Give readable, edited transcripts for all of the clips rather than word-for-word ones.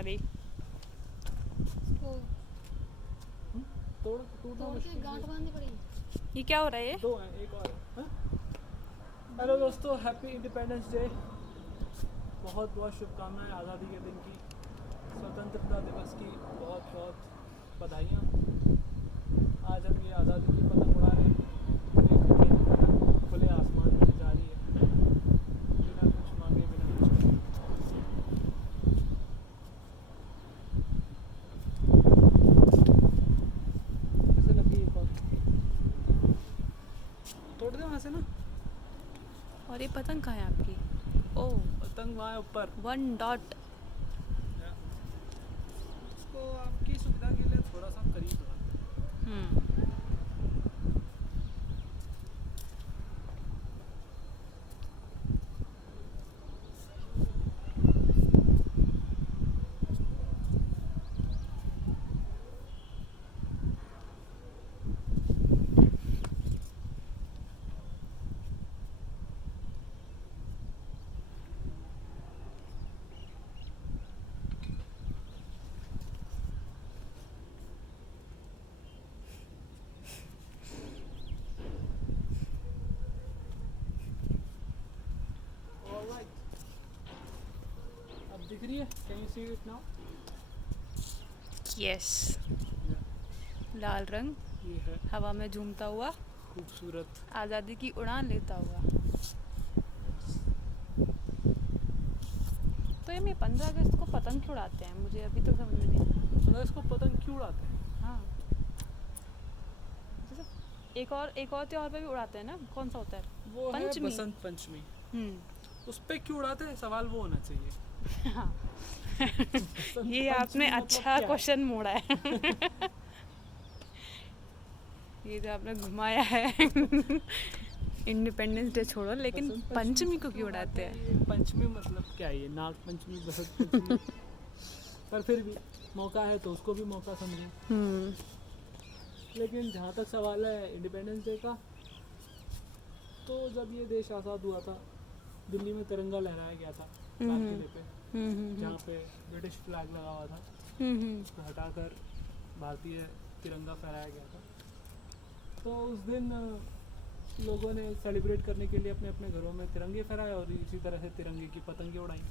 वाली। इसको टूटना तोड़ के गांठ बांधनी पड़ेगी। ये क्या हो रहा है ये? दो हैं, एक और है। हेलो दोस्तों, हैप्पी इंडिपेंडेंस डे। बहुत बहुत शुभकामनाएं आज़ादी के दिन की, स्वतंत्रता दिवस की बहुत बहुत बधाइयाँ। आज हम ये आज़ादी की पतंग उड़ा रहे हैं। एक पतंग खुले आसमान में जा रही है, बिना कुछ मांगे, बिना कुछ करे। कैसे लगी एक और? तोड़ दे वहाँ से ना। और ये पतंग कहाँ है आपकी? ओह, पतंग वहाँ है ऊपर। 1 डॉट। उसको आपकी सुविधा के लिए थोड़ा सा करीब लगाते हैं। Alright. अब दिख रही है? Can you see it now? Yes, लाल रंग ये है हवा में झूमता हुआ, खूबसूरत। आज़ादी की उड़ान लेता हुआ। तो ये 15 अगस्त को पतंग क्यों उड़ाते हैं? मुझे अभी तक समझ में नहीं आया। मतलब इसको पतंग क्यों उड़ाते हैं? हाँ, जैसे एक और त्योहार पे भी उड़ाते हैं ना, कौन सा होता है? वो है पंचमी। बसंत पंचमी। हम्म। उस पे क्यों उड़ाते हैं? सवाल वो होना चाहिए। हाँ। बसंत ये आपने पंचमी मतलब अच्छा क्या है? क्वेश्चन मोड़ा है। ये जो आपने घुमाया है। इंडिपेंडेंस डे छोड़ो, लेकिन बसंत पंचमी को क्यों उड़ाते हैं? ये पंचमी मतलब क्या है? ये नाग पंचमी, बसंत पंचमी। पर फिर भी मौका है तो उसको भी मौका समझें। लेकिन जहाँ तक सवाल है इंडिपेंडेंस डे का, तो जब ये देश आज़ाद हुआ था, दिल्ली में तिरंगा लहराया गया था लाल किले पे, जहाँ पे ब्रिटिश फ्लैग लगा हुआ था, उसको हटाकर भारतीय तिरंगा फहराया गया था। तो उस दिन लोगों ने सेलिब्रेट करने के लिए अपने अपने घरों में तिरंगे फहराए और इसी तरह से तिरंगे की पतंगे उड़ाई,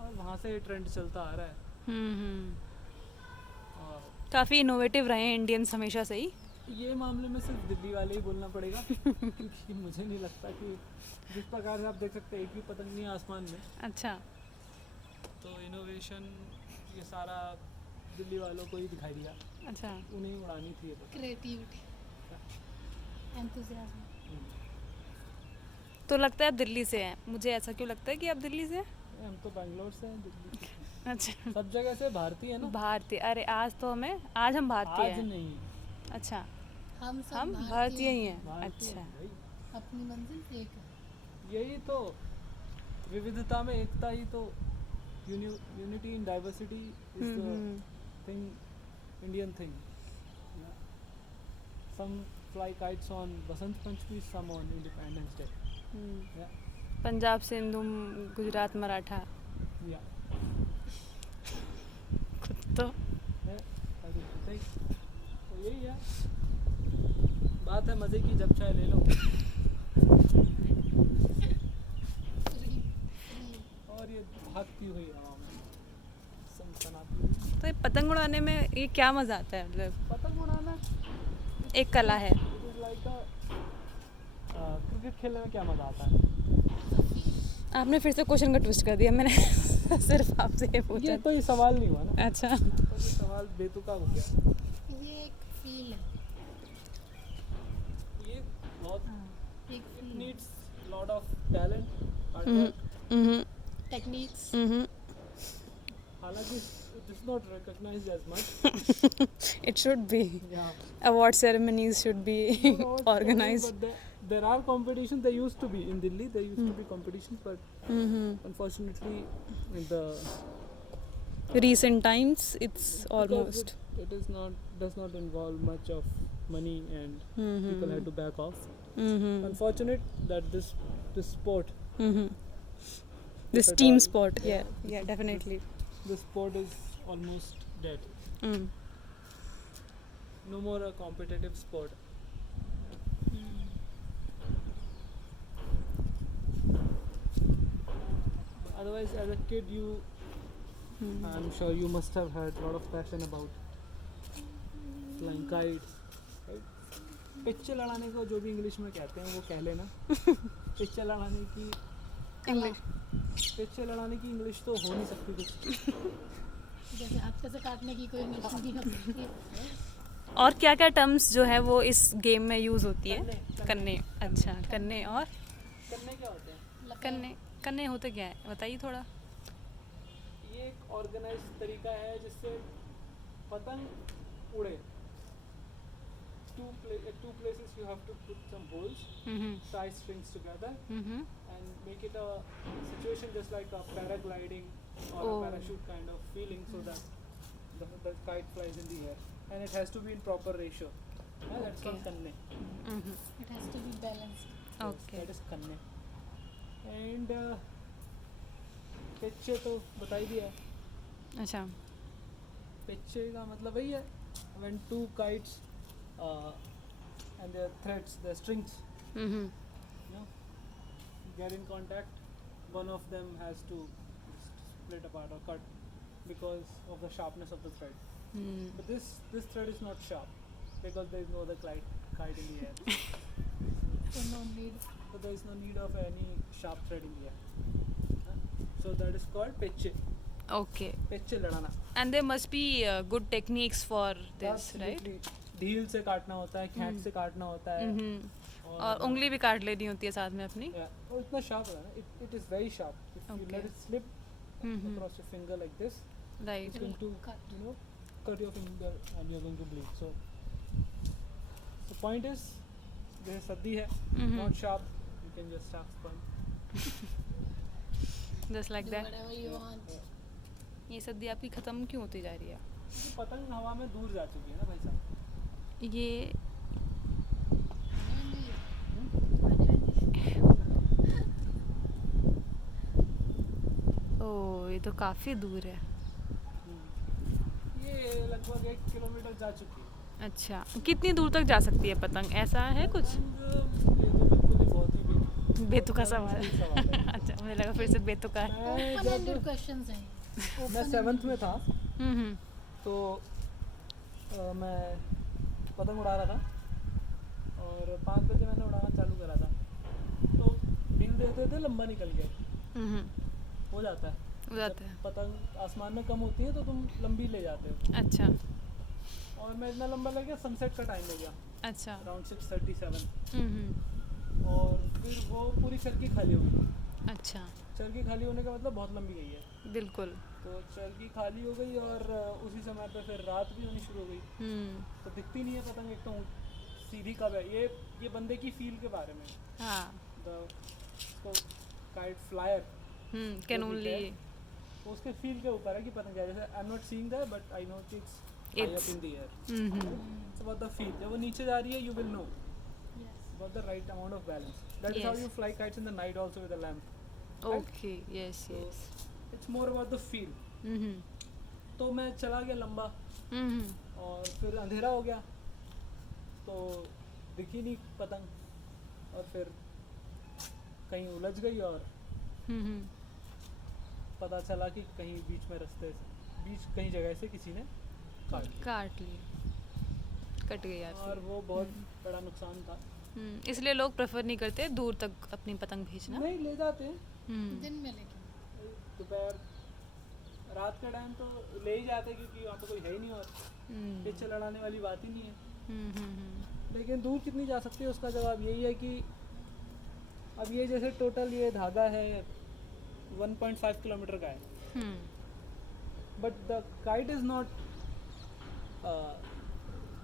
और वहाँ से ट्रेंड चलता आ रहा है। और काफ़ी इनोवेटिव रहे हैं इंडियंस हमेशा से ही। ये मामले में सिर्फ दिल्ली वाले ही बोलना पड़ेगा, क्योंकि मुझे नहीं लगता कि जिस प्रकार से आप देख सकते हैं एक भी पतंग नहीं है आसमान में, अच्छा। तो इनोवेशन ये सारा दिल्ली वालों को ही दिखाई दिया। अच्छा, उन्हें ही उड़ानी थी ये पतंग। Creativity, enthusiasm. तो लगता है आप दिल्ली से हैं। मुझे ऐसा क्यों लगता है कि आप दिल्ली से हैं? हम तो बैंगलोर से हैं, दिल्ली से। अच्छा, सब जगह से भारतीय है ना। भारतीय। अरे आज हम भारतीय आज हैं। नहीं, अच्छा, हम सब हम भारतीय ही हैं। भारतीय अच्छा, हैं भाई। अपनी मंजिल एक है। यही तो विविधता में एकता ही तो, unity in diversity is the thing, Indian thing. Some fly kites on Basant Panchami, some on Independence Day. Punjab Sindhu Gujarat Maratha. या तो है, तो यही है बात है मज़े की, जब चाहे ले लो। और ये भागती हुई हवा में सनसनाती हुई। ये पतंग उड़ाने में ये क्या मज़ा आता है? मतलब पतंग उड़ाना एक कला है। इट इज़ लाइक क्रिकेट खेलने में क्या मज़ा आता है? आपने फिर से क्वेश्चन का ट्विस्ट कर दिया। मैंने सिर्फ आपसे ये पूछा। ये तो ये सवाल नहीं हुआ ना। अच्छा, तो ये सवाल बेतुका हो गया। ये एक फील है। ये बहुत एक it feel, needs lot of talent, hard work. Techniques. हालांकि it is not recognised as much. it should be. Yeah. Award ceremonies should be organized. But there are competitions. There used to be in Delhi. There used to be competitions, but unfortunately, in the Recent times, it's because almost. it is not does not involve much of money, and people had to back off. Unfortunate that this sport, This if at team all, sport, yeah, definitely. the sport is almost dead. Mm. No more a competitive sport. Otherwise, as a kid, I'm sure you must have had a lot of passion about flying kites. Right? पिच्चे लड़ाने को जो भी English में कहते हैं वो कह लेना. पिच्चे लड़ाने की इंग्लिश. पिच्चे लड़ाने की इंग्लिश तो हो नहीं सकती कुछ. जैसे हाथ से काटने की कोई इंग्लिश नहीं हो सकती. और क्या क्या टर्म्स जो है वो इस गेम में यूज़ होती है? कन्ने. कन्ने. अच्छा, कन्ने. और करने क्या होते हैं? कन्ने. कन्ने होते क्या है, बताइए थोड़ा. ये एक ऑर्गेनाइज तरीका है जिससे पतंग उड़े. Two places you have to put some holes, tie strings together, and make it a situation just like a paragliding or a parachute kind of feeling, so that the kite flies in the air, and it has to be in proper ratio. That's called kanne. It has to be balanced. Okay. That is kanne. And पिच्चे तो बता ही दिया. अच्छा. पिच्चे का मतलब वही है when two kites and their threads, their strings, hmm. you know, get in contact, one of them has to split apart or cut because of the sharpness of the thread. But this thread is not sharp because there is no other kite in the air. So no need. So there is no need of any sharp thread in the air. So that is called pitche. Okay. Pitche ladana. And there must be good techniques for this, right? ढील से काटना होता है, खैंच से काटना होता है. और उंगली भी काट लेनी होती है साथ में अपनी. वो इतना शार्प है ना, it is very sharp. If you Okay. let it slip across your finger like this, right. it's going to Cut. cut your finger and you're going to bleed. So the point is, this is saddi hai, not sharp. You can just have fun. Just like Do that. whatever you want. ये सदी आपकी ख़त्म क्यों होती जा रही है? ये पतंग हवा में दूर जा चुकी है ना भाई साहब. ये ओह, ये तो काफ़ी दूर है. ये लगभग 1 किलोमीटर जा चुकी है. अच्छा, कितनी दूर तक जा सकती है पतंग, ऐसा है कुछ? पतंग, ये तो बिल्कुल ही बहुत ही बेतुका सवाल मुश्किल सवाल है. अच्छा, मुझे लगा फिर से बेतुका है. मैं Open-ended जब questions हैं. मैं 7th में था हम्म. तो मैं पतंग उड़ा रहा था और 5 बजे मैंने उड़ाना चालू करा था. तो ढील देते थे, लंबा निकल गया. हो जाता है. हो जाता है. जब पतंग आसमान में कम होती है तो तुम लंबी ले जाते हो. अच्छा. और मैं इतना लंबा ले गया, सनसेट का टाइम हो गया अच्छा. अराउंड 6:37. हम्म. और फिर वो पूरी चरखी खाली हो गई. अच्छा. चरखी खाली होने का मतलब बहुत लंबी गई है. बिल्कुल. तो चरखी खाली हो गई और उसी समय पे फिर रात भी होनी शुरू हो गई. तो दिखती नहीं है पतंग. एक तो सीधी कब है, ये बंदे की फील के बारे में. हाँ. तो काइट फ्लायर कैन ओनली. उसके फील के ऊपर है कि पतंग क्या है. जैसे I am not seeing that but I know it's high up in the air. It's about the feel. जब वो नीचे जा रही है you will know Yes. about the right amount of balance. That is how Yes. you fly kites in the night also with a lamp. Okay. Yes So yes. it's more about the feel. तो मैं चला गया लंबा और फिर अंधेरा हो गया तो दिखी नहीं पतंग. और फिर कहीं उलझ गई और पता चला कि कहीं बीच में कहीं जगह से किसी ने काट लिया. काट लिए. कट गई और आपकी. वो बहुत बड़ा नुकसान था. इसलिए लोग प्रेफर नहीं करते दूर तक अपनी पतंग भेजना. नहीं ले जाते हैं दिन में लेकिन. दोपहर रात का टाइम तो ले ही जाते हैं क्योंकि वहाँ पे कोई है ही नहीं और पिच्चे लड़ाने वाली बात ही नहीं है. लेकिन दूर कितनी जा सकती है उसका जवाब यही है कि अब ये जैसे टोटल ये धागा है 1.5 किलोमीटर का है. But the kite is not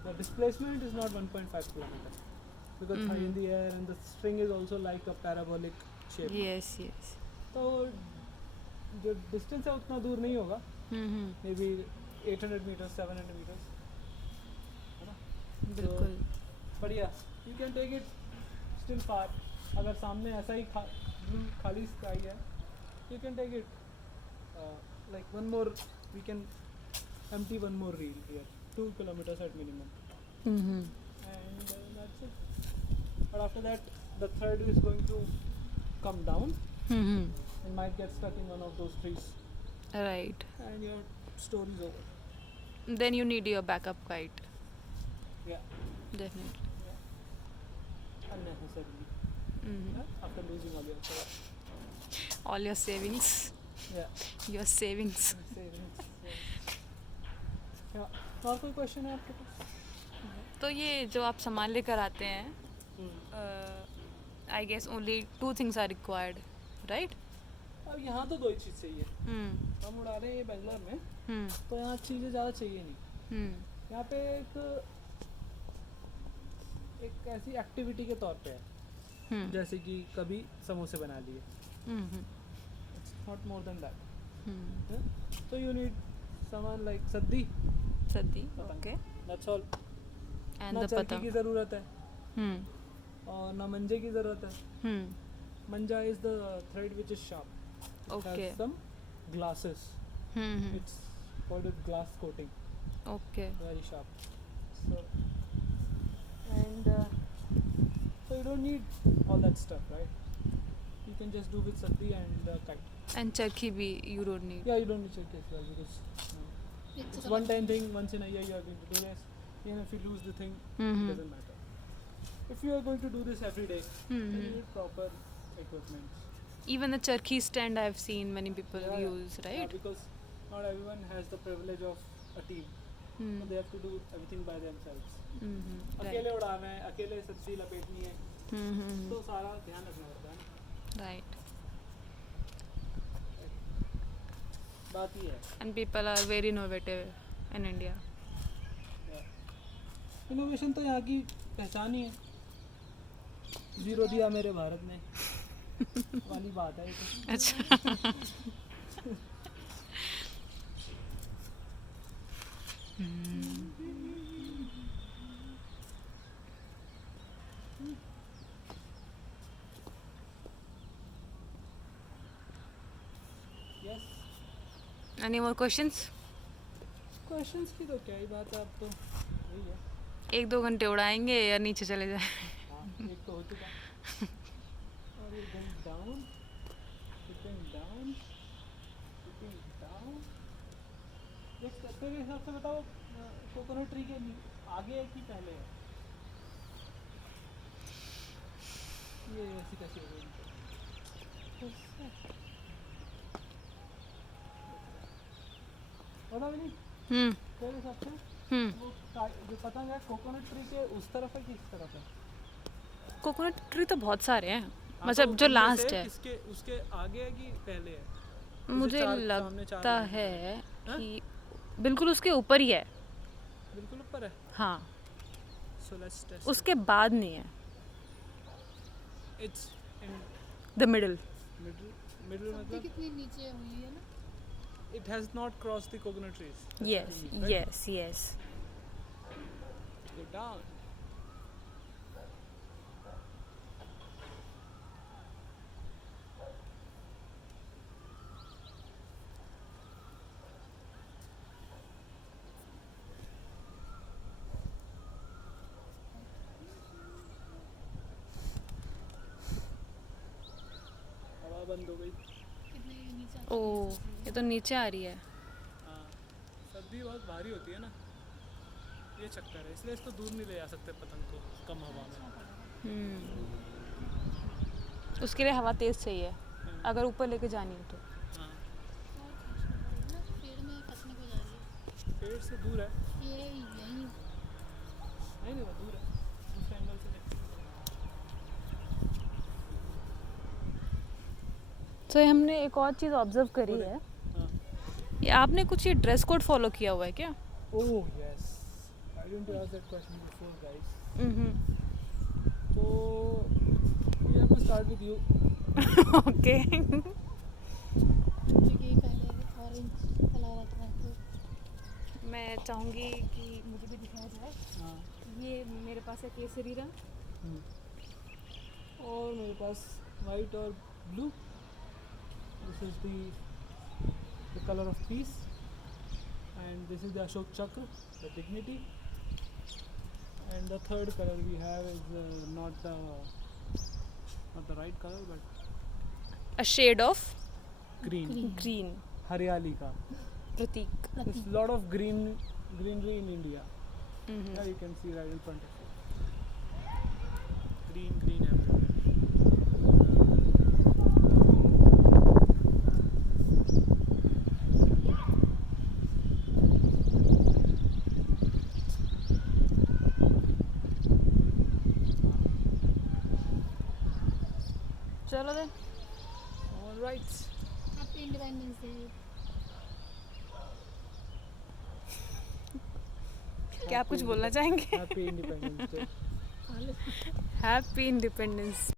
the displacement is not 1.5 kilometre because high in the air and the string is also like a parabolic shape. Yes yes. तो जो डिस्टेंस है उतना दूर नहीं होगा. मे बी 800 मीटर्स 700 मीटर्स है ना. बिल्कुल. बढ़िया. You can take it still far. अगर सामने ऐसा ही खाली स्काई है you can take it like one more, we can empty one more reel here, 2 kilometers at minimum, Mm-hmm. and that's it. But after that, the thread is going to come down Mm-hmm. and might get stuck in one of those trees, Right. and your story's over. Then you need your backup kite. Yeah, Definitely. unnecessarily. Mm-hmm. After losing all your stuff. All your savings. Yeah. Your savings. Savings. Yeah. और कोई question है आपके पास? तो ये जो आप सामान लेकर आते हैं, I guess only 2 things are required, right? अब यहाँ तो 2 ही चीज़ चाहिए. हम्म. हम उड़ा रहे हैं ये बेंगलोर में, हम्म. तो यहाँ चीज़ें ज़्यादा चाहिए नहीं. हम्म. यहाँ पे एक ऐसी एक्टिविटी के तौर पे है, हम्म. जैसे कि कभी समोसे बना लिए. Hmm. It's not more than that. Hmm. So you need someone like सद्दी. सद्दी. पतंग. ओके. That's all. एंड ना द चरखी पतंग. की ज़रूरत है हम्म. और ना मंजे की ज़रूरत है. हम्म. Manja is the thread which is sharp. It Okay. has some glasses. Hmm. It's called with glass coating. Okay. Very sharp. So and so you don't need all that stuff, right? You can just do with sati and kite. And चरखी भी you don't need. Yeah, you don't need church as well because it's one-time thing. Once in a year you are going to do this. Even if you lose the thing, it doesn't matter. If you are going to do this every day, then you need proper equipment. Even the charkhi stand I have seen many people Yeah, use, Yeah, right? because not everyone has the privilege of a team. So Hmm. they have to do everything by themselves. Mm-hmm. अकेले उड़ाना है, अकेले सब्जी लपेटनी है, Mm-hmm. तो सारा ध्यान रखना पड़ता है ना. Right. बात ही है. And people are very innovative in India. Innovation तो यहाँ की पहचान ही है. 0 दिया मेरे भारत ने वाली बात है ये तो. अच्छा. Yes. Any more questions? Questions की तो क्या ही बात है. अब तो वही है. 1-2 घंटे उड़ाएंगे या नीचे चले जाए. हाँ, एक तो हो चुका. और ये going down, sitting down, sitting down. ये तेरे हिसाब से बताओ, कोकोनट ट्री के आगे है कि पहले है? ये ऐसी कैसी हो गई? पता भी नहीं. तेरे हिसाब से वो जो पतंग है कोकोनट ट्री के उस तरफ है कि इस तरफ है? कोकोनट ट्री तो बहुत सारे हैं, हाँ, मतलब तो जो उनमें लास्ट से है. किसके उसके आगे है कि पहले है? मुझे सामने चार लगता लाइन है हाँ? कि बिल्कुल उसके ऊपर ही है. बिल्कुल ऊपर है. हाँ, So let's test. उसके बाद नहीं है. It's in the middle. middle सब्जी मतलब कितनी नीचे हुई है ना. it has not crossed the coconut trees. Yes yes yes. Go down. हवा बंद हो गई. कितने नीचे ओ, ये तो नीचे आ रही है. हाँ, सर्दी बहुत भारी होती है ना, ये चक्कर है. इसलिए इसको दूर नहीं ले जा सकते पतंग को कम हवा में. उसके लिए हवा तेज चाहिए अगर ऊपर लेके जानी हो तो. हाँ, पेड़ में फंसने को जा रही है. पेड़ से दूर है. ये यही नहीं वो दूर है. दूसरे एंगल से देखते हैं. तो हमने एक और चीज़ ऑब्जर्व करी है. हाँ. ये आपने कुछ ये ड्रेस कोड फॉलो किया हुआ है क्या? Oh yes. Why didn't you ask that question before, guys? So we have to start with you. Okay. क्योंकि पहले ऑरेंज कलर आता है तो मैं चाहूँगी कि मुझे भी दिखाया जाए. हाँ. ये मेरे पास है केसरी रंग. और मेरे पास वाइट और blue. This is the the color of peace, and this is the Ashok Chakra, the dignity. And the third color we have is not the right color, but A shade of green. green. Haryali ka. Pratik. There's a lot of greenery in India. Mhm. There you can see right in front of you. Green everywhere. चलो then. All right. Happy independence day. क्या आप कुछ बोलना चाहेंगे? Happy Independence Day. Happy Independence